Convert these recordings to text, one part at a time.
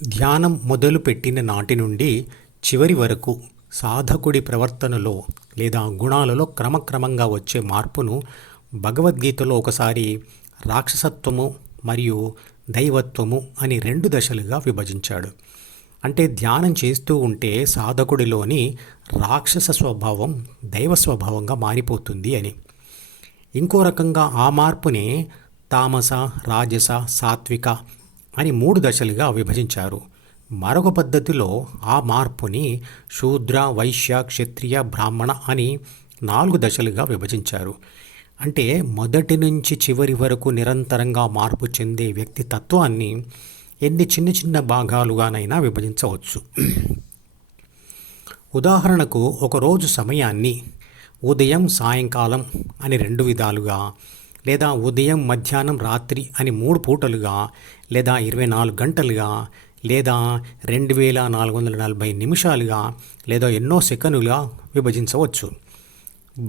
ధ్యానం మొదలుపెట్టిన నాటి నుండి చివరి వరకు సాధకుడి ప్రవర్తనలో లేదా గుణాలలో క్రమక్రమంగా వచ్చే మార్పును భగవద్గీతలో ఒకసారి రాక్షసత్వము మరియు దైవత్వము అని 2 దశలుగా విభజించాడు. అంటే ధ్యానం చేస్తూ ఉంటే సాధకుడిలోని రాక్షస స్వభావం దైవ స్వభావంగా మారిపోతుంది అని. ఇంకో రకంగా ఆ మార్పుని తామస, రాజస, సాత్విక అని 3 దశలుగా విభజించారు. మరొక పద్ధతిలో ఆ మార్పుని శూద్ర, వైశ్య, క్షత్రియ, బ్రాహ్మణ అని 4 దశలుగా విభజించారు. అంటే మొదటి నుంచి చివరి వరకు నిరంతరంగా మార్పు చెందే వ్యక్తి తత్వాన్ని ఎన్ని చిన్న చిన్న భాగాలుగానైనా విభజించవచ్చు. ఉదాహరణకు ఒకరోజు సమయాన్ని ఉదయం, సాయంకాలం అని 2 విధాలుగా, లేదా ఉదయం, మధ్యాహ్నం, రాత్రి అని 3 పూటలుగా, లేదా 24 గంటలుగా, లేదా 2440 నిమిషాలుగా, లేదా ఎన్నో సెకనులుగా విభజించవచ్చు.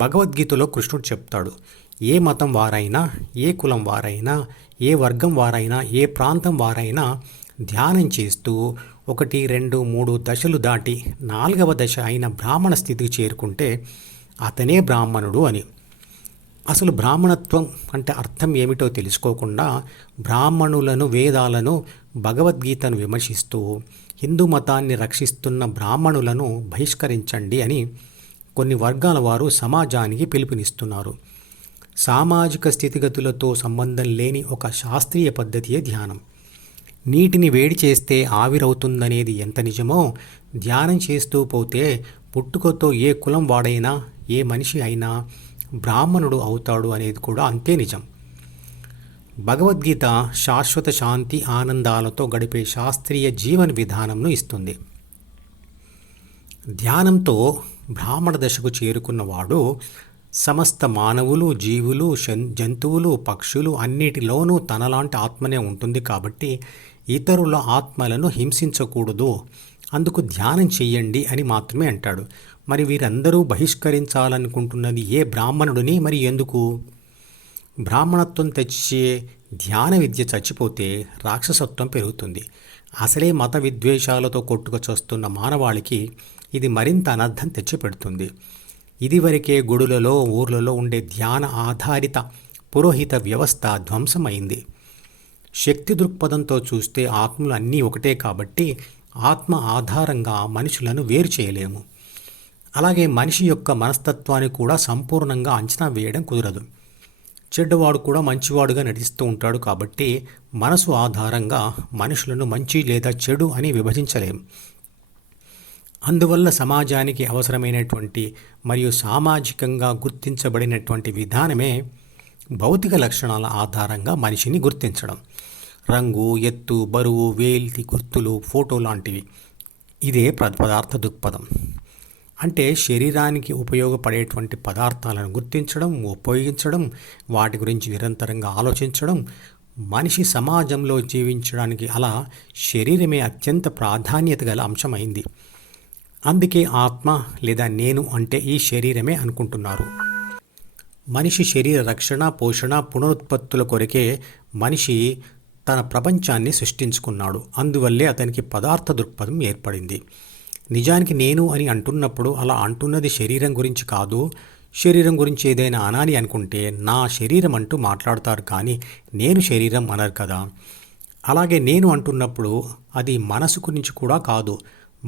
భగవద్గీతలో కృష్ణుడు చెప్తాడు, ఏ మతం వారైనా, ఏ కులం వారైనా, ఏ వర్గం వారైనా, ఏ ప్రాంతం వారైనా ధ్యానం చేస్తూ 1, 2, 3 దశలు దాటి 4వ దశ అయిన బ్రాహ్మణ స్థితికి చేరుకుంటే అతనే బ్రాహ్మణుడు అని. అసలు బ్రాహ్మణత్వం అంటే అర్థం ఏమిటో తెలుసుకోకుండా బ్రాహ్మణులను, వేదాలను, భగవద్గీతను విమర్శిస్తూ హిందూ మతాన్ని రక్షిస్తున్న బ్రాహ్మణులను బహిష్కరించండి అని కొన్ని వర్గాల వారు సమాజానికి పిలుపునిస్తున్నారు. సామాజిక స్థితిగతులతో సంబంధం లేని ఒక శాస్త్రీయ పద్ధతియే ధ్యానం. నీటిని వేడి చేస్తే ఆవిరవుతుందనేది ఎంత నిజమో, ధ్యానం చేస్తూ పోతే పుట్టుకతో ఏ కులం వాడైనా, ఏ మనిషి అయినా బ్రాహ్మణుడు అవుతాడు అనేది కూడా అంతే నిజం. భగవద్గీత శాశ్వత శాంతి, ఆనందాలతో గడిపే శాస్త్రీయ జీవన విధానంను ఇస్తుంది. ధ్యానంతో బ్రాహ్మణ దశకు చేరుకున్నవాడు సమస్త మానవులు, జీవులు, జంతువులు, పక్షులు అన్నిటిలోనూ తనలాంటి ఆత్మనే ఉంటుంది కాబట్టి ఇతరుల ఆత్మలను హింసించకూడదు, అందుకు ధ్యానం చెయ్యండి అని మాత్రమే అంటాడు. మరి వీరందరూ బహిష్కరించాలనుకుంటున్నది ఏ బ్రాహ్మణుడిని? మరి ఎందుకు? బ్రాహ్మణత్వం తెచ్చే ధ్యాన విద్య చచ్చిపోతే రాక్షసత్వం పెరుగుతుంది. అసలే మత విద్వేషాలతో కొట్టుకొచ్చేస్తున్న మానవాళికి ఇది మరింత అనర్థం తెచ్చిపెడుతుంది. ఇదివరకే గుడులలో, ఊర్లలో ఉండే ధ్యాన ఆధారిత పురోహిత వ్యవస్థ ధ్వంసమైంది. శక్తి దృక్పథంతో చూస్తే ఆత్మలు అన్నీ ఒకటే కాబట్టి ఆత్మ ఆధారంగా మనుషులను వేరు చేయలేము. అలాగే మనిషి యొక్క మనస్తత్వాన్ని కూడా సంపూర్ణంగా అంచనా వేయడం కుదరదు. చెడ్డవాడు కూడా మంచివాడుగా నటిస్తూ ఉంటాడు కాబట్టి మనసు ఆధారంగా మనుషులను మంచి లేదా చెడు అని విభజించలేం. అందువల్ల సమాజానికి అవసరమైనటువంటి మరియు సామాజికంగా గుర్తించబడినటువంటి విధానమే భౌతిక లక్షణాల ఆధారంగా మనిషిని గుర్తించడం. రంగు, ఎత్తు, బరువు, వేలి గుర్తులు, ఫోటో లాంటివి. ఇదే పదార్థ దృక్పథం. అంటే శరీరానికి ఉపయోగపడేటువంటి పదార్థాలను గుర్తించడం, ఉపయోగించడం, వాటి గురించి నిరంతరంగా ఆలోచించడం. మనిషి సమాజంలో జీవించడానికి అలా శరీరమే అత్యంత ప్రాధాన్యత గల అంశమైంది. అందుకే ఆత్మ లేదా నేను అంటే ఈ శరీరమే అనుకుంటున్నారు. మనిషి శరీర రక్షణ, పోషణ, పునరుత్పత్తుల కొరకే మనిషి తన ప్రపంచాన్ని సృష్టించుకున్నాడు. అందువల్లే అతనికి పదార్థ దృక్పథం ఏర్పడింది. నిజానికి నేను అని అంటున్నప్పుడు అలా అంటున్నది శరీరం గురించి కాదు. శరీరం గురించి ఏదైనా అనాలి అనుకుంటే నా శరీరం అంటూ మాట్లాడతారు కానీ నేను శరీరం అనరు కదా. అలాగే నేను అంటున్నప్పుడు అది మనసు గురించి కూడా కాదు.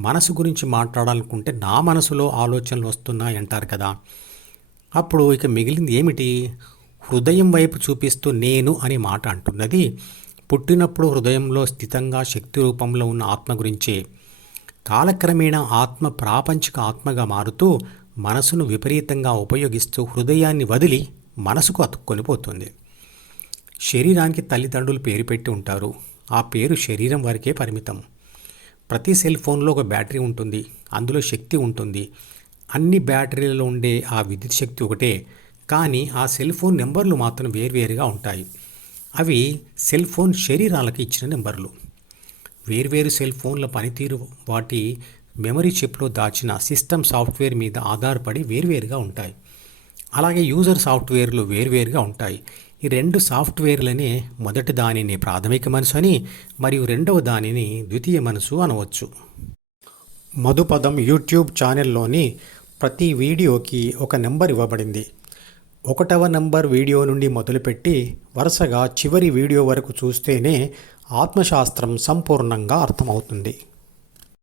మనసు గురించి మాట్లాడాలనుకుంటే నా మనసులో ఆలోచనలు వస్తున్నాయి అంటారు కదా. అప్పుడు ఇక మిగిలింది ఏమిటి? హృదయం వైపు చూపిస్తూ నేను అనే మాట అంటున్నది పుట్టినప్పుడు హృదయంలో స్థితంగా శక్తి రూపంలో ఉన్న ఆత్మ గురించే. కాలక్రమేణా ఆత్మ ప్రాపంచిక ఆత్మగా మారుతూ మనసును విపరీతంగా ఉపయోగిస్తూ హృదయాన్ని వదిలి మనసుకు అతుక్కొనిపోతుంది. శరీరానికి తల్లిదండ్రులు పేరు పెట్టి ఉంటారు. ఆ పేరు శరీరం వరకే పరిమితం. ప్రతి సెల్ ఫోన్లో ఒక బ్యాటరీ ఉంటుంది, అందులో శక్తి ఉంటుంది. అన్ని బ్యాటరీలలో ఉండే ఆ విద్యుత్ శక్తి ఒకటే, కానీ ఆ సెల్ ఫోన్ నెంబర్లు మాత్రం వేర్వేరుగా ఉంటాయి. అవి సెల్ ఫోన్ శరీరాలకు ఇచ్చిన నెంబర్లు. వేర్వేరు సెల్ ఫోన్ల పనితీరు వాటి మెమరీ చిప్లో దాచిన సిస్టమ్ సాఫ్ట్వేర్ మీద ఆధారపడి వేర్వేరుగా ఉంటాయి. అలాగే యూజర్ సాఫ్ట్వేర్లు వేర్వేరుగా ఉంటాయి. ఈ రెండు సాఫ్ట్వేర్లనే మొదటి దానిని ప్రాథమిక మనసు అని మరియు రెండవ దానిని ద్వితీయ మనసు అనవచ్చు. మధుపదం యూట్యూబ్ ఛానల్లోని ప్రతి వీడియోకి ఒక నెంబర్ ఇవ్వబడింది. 1వ నంబర్ వీడియో నుండి మొదలుపెట్టి వరుసగా చివరి వీడియో వరకు చూస్తేనే ఆత్మశాస్త్రం సంపూర్ణంగా అర్థమవుతుంది.